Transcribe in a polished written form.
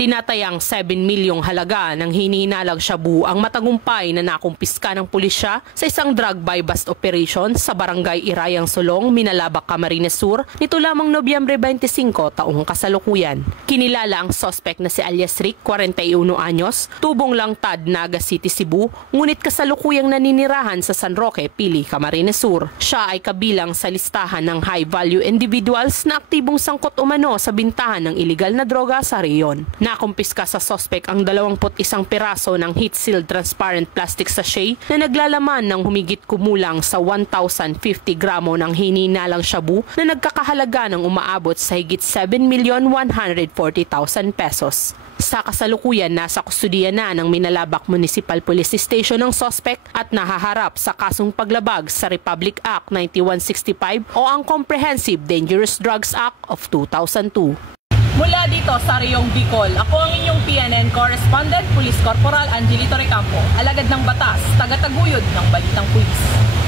Tinatayang 7 milyong halaga ng hinihinalang shabu ang matagumpay na nakumpiska ng pulisya sa isang drug buy-bust operation sa barangay Irayang Solong, Minalabak, Camarines Sur nito lamang Nobyembre 25 taong kasalukuyan. Kinilala ang suspect na si alias Rick, 41 anyos, tubong Langtad, Naga City, Cebu, ngunit kasalukuyang naninirahan sa San Roque, Pili, Camarines Sur. Siya ay kabilang sa listahan ng high-value individuals na aktibong sangkot umano sa bintahan ng iligal na droga sa reyon. Nakumpiska sa suspect ang 21 piraso ng heat-sealed transparent plastic sachet na naglalaman ng humigit kumulang sa 1,050 gramo ng hinihinalang shabu na nagkakahalaga ng umaabot sa higit 7,140,000 pesos. Sa kasalukuyan, nasa kustudiya na ng Minalabak Municipal Police Station ng suspect at nahaharap sa kasong paglabag sa Republic Act 9165 o ang Comprehensive Dangerous Drugs Act of 2002. Mula dito sa Riyong Bicol, ako ang inyong PNN Correspondent, Police Corporal Angelito Recampo, alagad ng batas, tagataguyod ng Balitang Pulis.